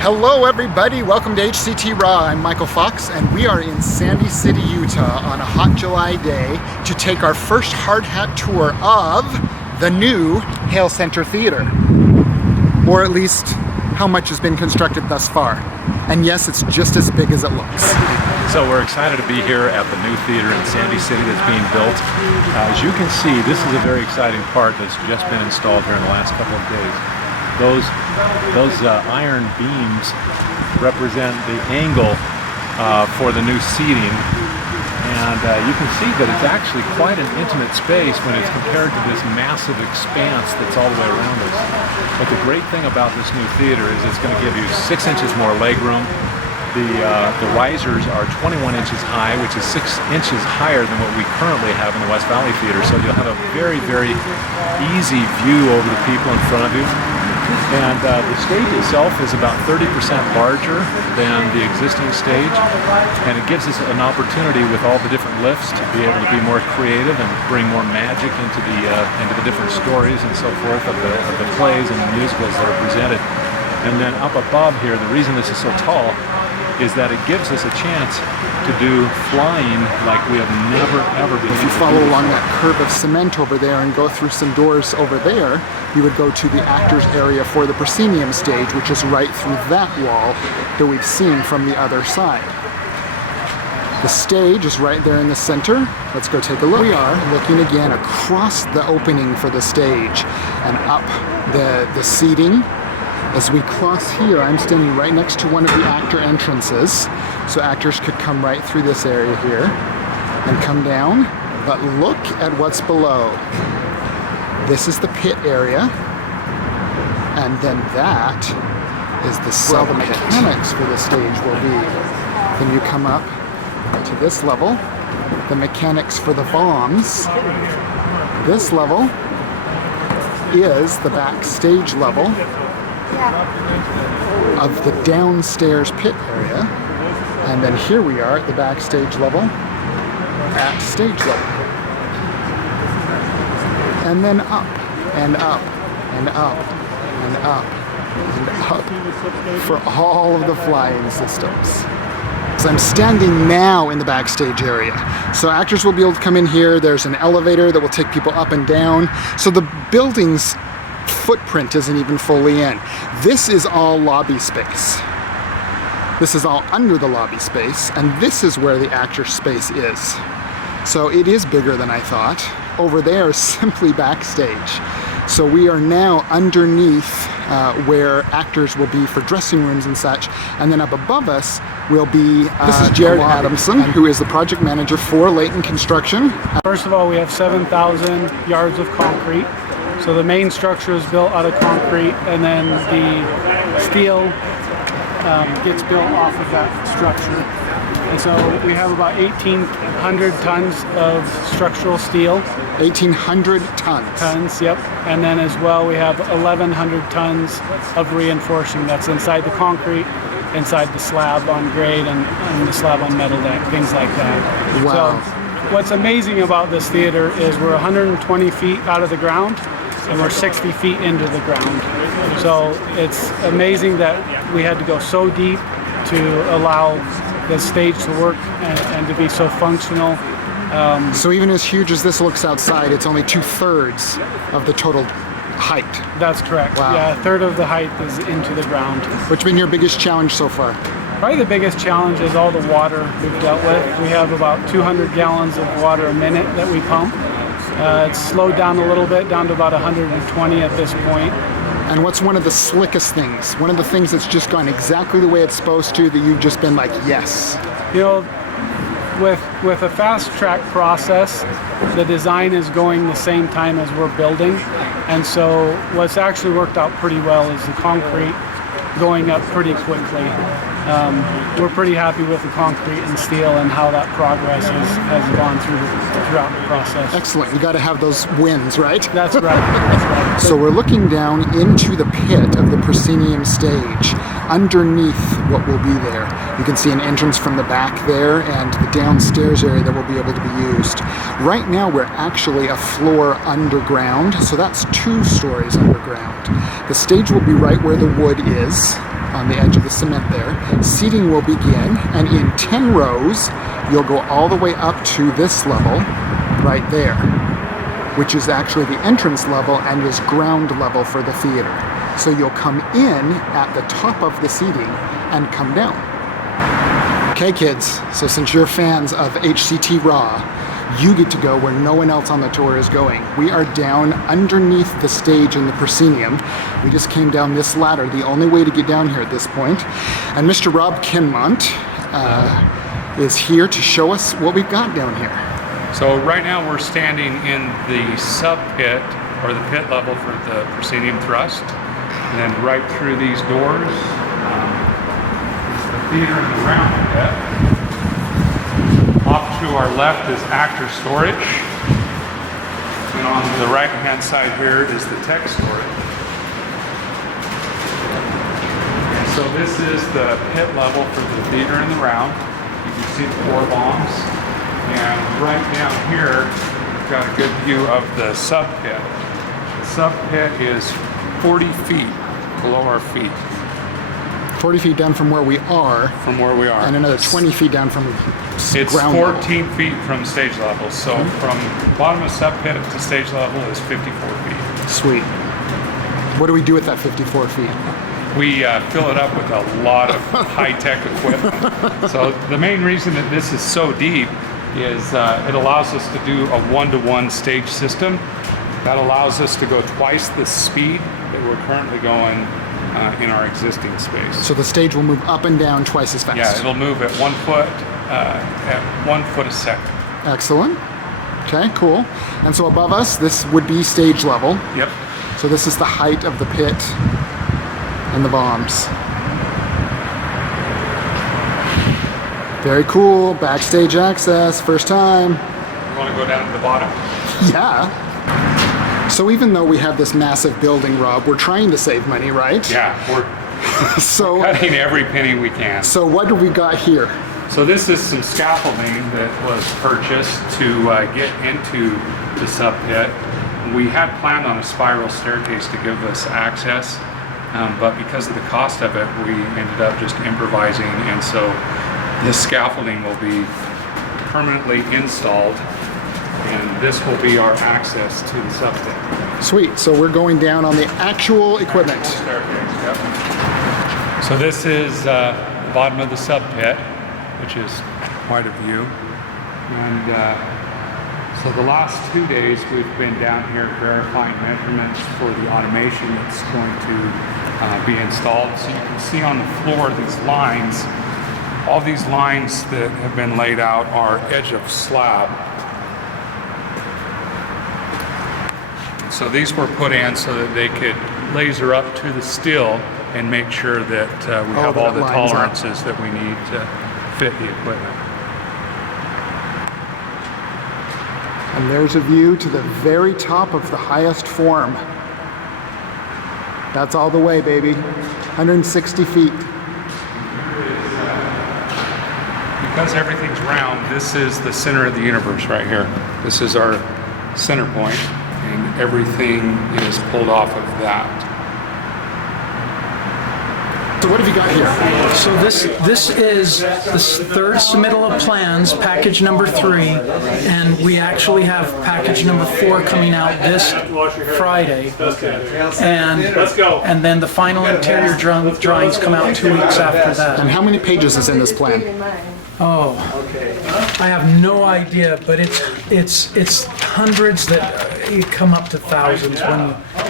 Hello everybody, welcome to HCT Raw. I'm Michael Fox and we are in Sandy City, Utah on a hot July day to take our first hard hat tour of the new Hale Centre Theatre. Or at least how much has been constructed thus far. And yes, it's just as big as it looks. So we're excited to be here at the new theater in Sandy City that's being built. As you can see, this is a very exciting part that's just been installed here in the last couple of days. Those iron beams represent the angle for the new seating, and you can see that it's actually quite an intimate space when it's compared to this massive expanse that's all the way around us. But the great thing about this new theater is it's going to give you 6 inches more legroom. The risers are 21 inches high, which is 6 inches higher than what we currently have in the West Valley Theater. So you'll have a very, very easy view over the people in front of you. And the stage itself is about 30% larger than the existing stage, and it gives us an opportunity with all the different lifts to be able to be more creative and bring more magic into the different stories and so forth of the plays and musicals that are presented. And then up above here, the reason this is so tall is that it gives us a chance to do flying like we have never ever been. If you follow along that curve of cement over there and go through some doors over there, you would go to the actors area for the proscenium stage, which is right through that wall that we've seen from the other side. The stage is right there in the center. Let's go take a look. We are looking again across the opening for the stage and up the seating. As we cross here, I'm standing right next to one of the actor entrances, so actors could come right through this area here and come down, but look at what's below. This is the pit area, and then that is the cell. The mechanics for the stage will be, then you come up to this level, the mechanics for the bombs. This level is the backstage level of the downstairs pit area, and then here we are at the backstage level at stage level, and then up and up and up and up and up for all of the flying systems. So I'm standing now in the backstage area, so actors will be able to come in here. There's an elevator that will take people up and down, so the building's footprint isn't even fully in. This is all lobby space. This is all under the lobby space, and this is where the actor space is. So it is bigger than I thought. Over there is simply backstage. So we are now underneath where actors will be for dressing rooms and such, and then up above us will be this is Jared Adamson, who is the project manager for Layton Construction. First of all, we have 7,000 yards of concrete. So the main structure is built out of concrete, and then the steel gets built off of that structure. And so we have about 1,800 tons of structural steel. 1,800 tons? Tons, yep. And then as well, we have 1,100 tons of reinforcing that's inside the concrete, inside the slab on grade, and the slab on metal deck, things like that. Wow. So what's amazing about this theater is we're 120 feet out of the ground, and we're 60 feet into the ground. So it's amazing that we had to go so deep to allow the stage to work and to be so functional. So even as huge as this looks outside, it's only 2/3 of the total height. That's correct. Wow. Yeah, 1/3 of the height is into the ground. What's been your biggest challenge so far? Probably the biggest challenge is all the water we've dealt with. We have about 200 gallons of water a minute that we pump. It's slowed down a little bit, down to about 120 at this point. And what's one of the slickest things? One of the things that's just gone exactly the way it's supposed to, that you've just been like, yes? You know, with a fast track process, the design is going the same time as we're building. And so what's actually worked out pretty well is the concrete going up pretty quickly. We're pretty happy with the concrete and steel and how that progress has gone throughout the process. Excellent. You got to have those wins, right? That's right. That's right. So we're looking down into the pit of the proscenium stage, underneath what will be there. You can see an entrance from the back there and the downstairs area that will be able to be used. Right now we're actually a floor underground, so that's 2 stories underground. The stage will be right where the wood is. on the edge of the cement there. Seating will begin, and in 10 rows, you'll go all the way up to this level right there, which is actually the entrance level and is ground level for the theater. So you'll come in at the top of the seating and come down. Okay, kids, so since you're fans of HCT Raw, you get to go where no one else on the tour is going. We are down underneath the stage in the proscenium. We just came down this ladder, the only way to get down here at this point. And Mr. Rob Kinmont is here to show us what we've got down here. So right now we're standing in the sub pit, or the pit level for the proscenium thrust. And then right through these doors, the theater in the round pit. Off to our left is actor storage. And on the right hand side here is the tech storage. And so this is the pit level for the theater in the round. You can see the 4 bombs. And right down here, we've got a good view of the sub pit. The sub pit is 40 feet below our feet. 40 feet down from where we are. From where we are. And another 20 feet down from It's ground 14 level. feet from stage level. So from bottom of sub pit to stage level is 54 feet. Sweet. What do we do with that 54 feet? We fill it up with a lot of high-tech equipment. So the main reason that this is so deep is it allows us to do a 1-to-1 stage system. That allows us to go twice the speed that we're currently going in our existing space. So the stage will move up and down twice as fast. Yeah, it'll move at 1 foot, at 1 foot a second. Excellent. Okay, cool. And so above us, this would be stage level. Yep. So this is the height of the pit and the bombs. Very cool. Backstage access, first time. You want to go down to the bottom? Yeah. So even though we have this massive building, Rob, we're trying to save money, right? Yeah, we're So, cutting every penny we can. so what do we got here? So this is some scaffolding that was purchased to get into the sub pit. We had planned on a spiral staircase to give us access, but because of the cost of it, we ended up just improvising, and so this scaffolding will be permanently installed, and this will be our access to the sub pit. Sweet. So we're going down on the actual equipment. Staircase, yep. So this is the bottom of the sub pit, which is quite a view. And so the last 2 days we've been down here verifying measurements for the automation that's going to be installed. So you can see on the floor these lines. All these lines that have been laid out are edge of slab. So these were put in so that they could laser up to the steel and make sure that we have all the tolerances that we need to fit the equipment. And there's a view to the very top of the highest form. That's all the way, baby. 160 feet. Because everything's round, this is the center of the universe right here. This is our center point, and everything is pulled off of that. So what have you got here? So this is the third submittal of plans, package number 3, and we actually have package number 4 coming out this Friday. And then the final interior drawings come out 2 weeks after that. And how many pages is in this plan? Oh, I have no idea, but it's hundreds that come up to thousands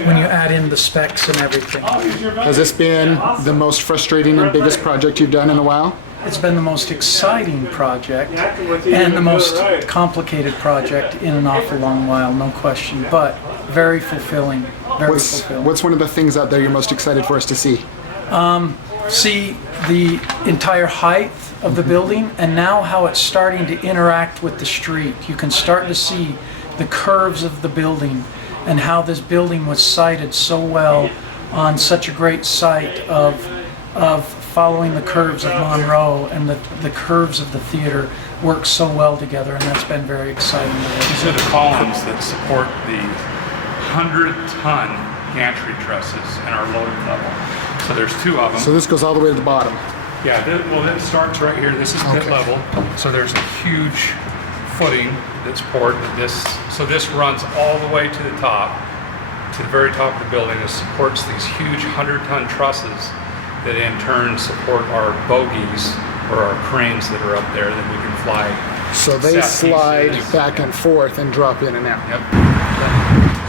when you add in the specs and everything. Has this been the most frustrating and biggest project you've done in a while? It's been the most exciting project and the most complicated project in an awful long while, no question, but very fulfilling, fulfilling. What's one of the things out there you're most excited for us to see? See the entire height of the building, and now how it's starting to interact with the street. You can start to see the curves of the building and how this building was sited so well on such a great site of following the curves of Monroe, and the curves of the theater work so well together, and that's been very exciting. These are the columns that support the 100-ton gantry trusses in our loading level. So So there's two of them. So this goes all the way to the bottom. Yeah, well, it starts right here. This is pit Okay. level. So there's a huge footing that's poured. So this runs all the way to the top, to the very top of the building. It supports these huge 100-ton trusses that in turn support our bogies or our cranes that are up there that we can fly. So they southeast. slide back and forth and drop in and out. Yep.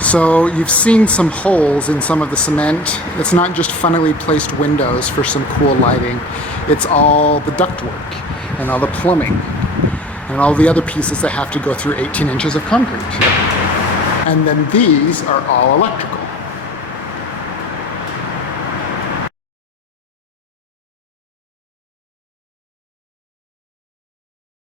So you've seen some holes in some of the cement. It's not just funnily placed windows for some cool lighting. It's all the ductwork and all the plumbing and all the other pieces that have to go through 18 inches of concrete. And then these are all electrical.